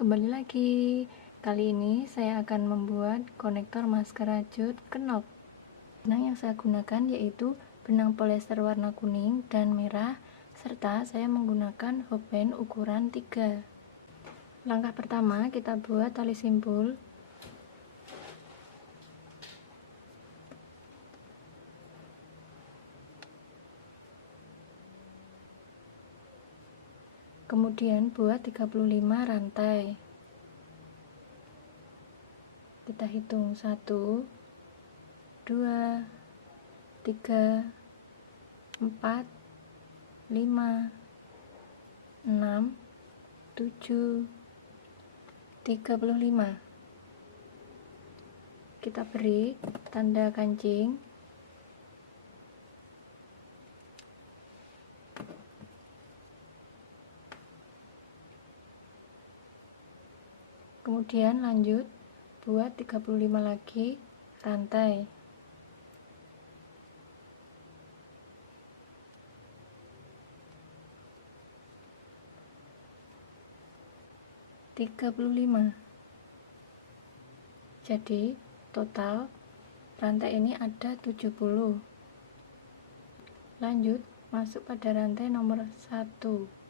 kembali lagi. Kali ini saya akan membuat konektor masker rajut knop. Benang yang saya gunakan yaitu benang polyester warna kuning dan merah, serta saya menggunakan hokband ukuran 3. Langkah pertama, kita buat tali simpul. Kemudian buat 35 rantai. Kita hitung 1, 2, 3, 4, 5, 6, 7, 35. Kita beri tanda kancing. Kemudian lanjut buat 35 lagi rantai. Jadi total rantai ini ada 70. Lanjut masuk pada rantai nomor 1,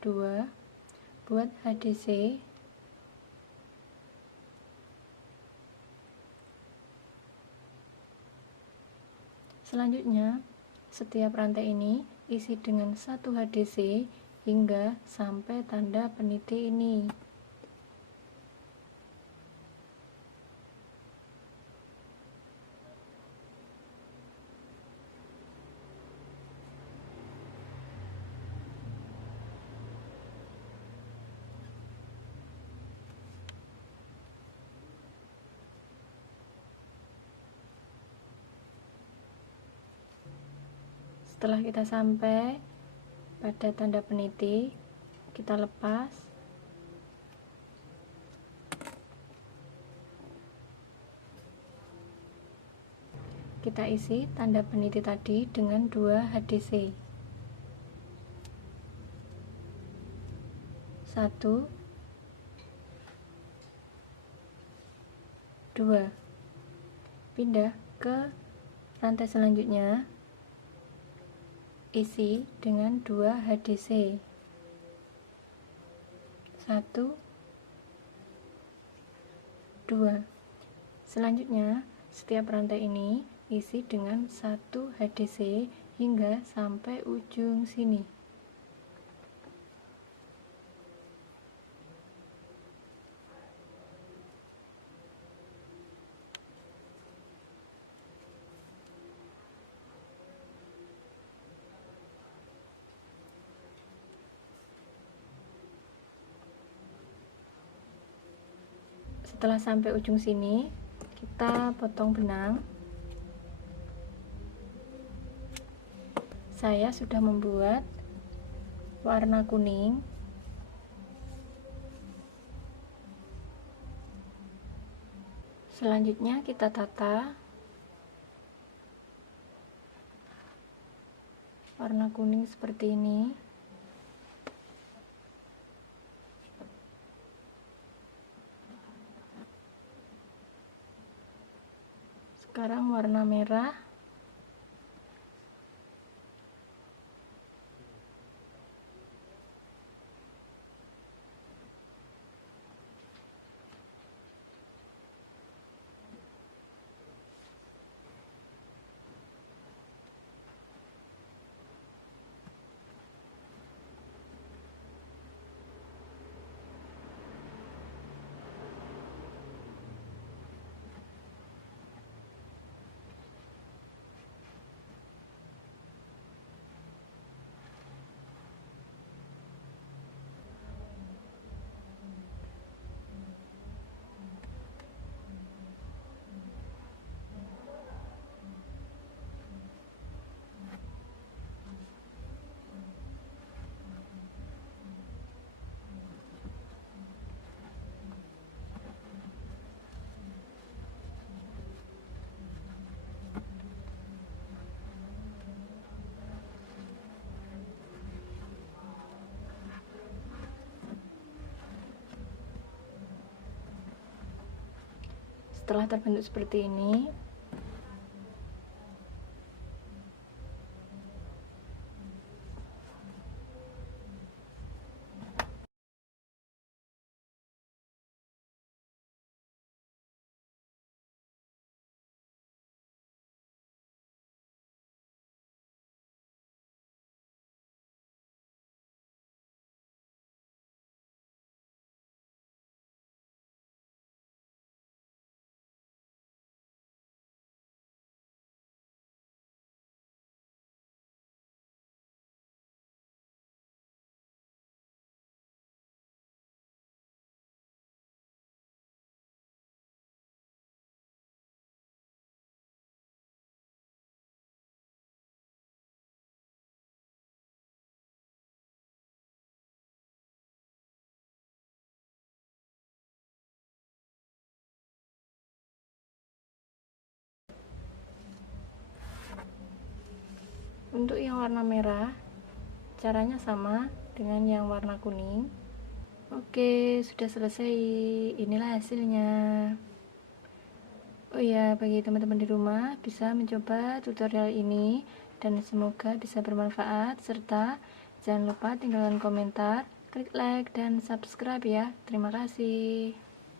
2, buat HDC. Selanjutnya, setiap rantai ini isi dengan 1 HDC hingga sampai tanda peniti ini. Setelah kita sampai pada tanda peniti, kita lepas. Kita isi tanda peniti tadi dengan 2 HDC. 1, 2. Pindah ke rantai selanjutnya. Isi dengan 2 HDC. 1, 2. Selanjutnya, setiap rantai ini isi dengan 1 HDC hingga sampai ujung sini. Setelah sampai ujung sini, kita potong benang. Saya sudah membuat warna kuning. Selanjutnya kita tata warna kuning seperti ini. Sekarang warna merah. setelah terbentuk seperti ini, untuk yang warna merah caranya sama dengan yang warna kuning. Oke, sudah selesai. Inilah hasilnya. Oh ya, bagi teman-teman di rumah bisa mencoba tutorial ini dan semoga bisa bermanfaat, serta jangan lupa tinggalkan komentar, klik like dan subscribe ya. Terima kasih.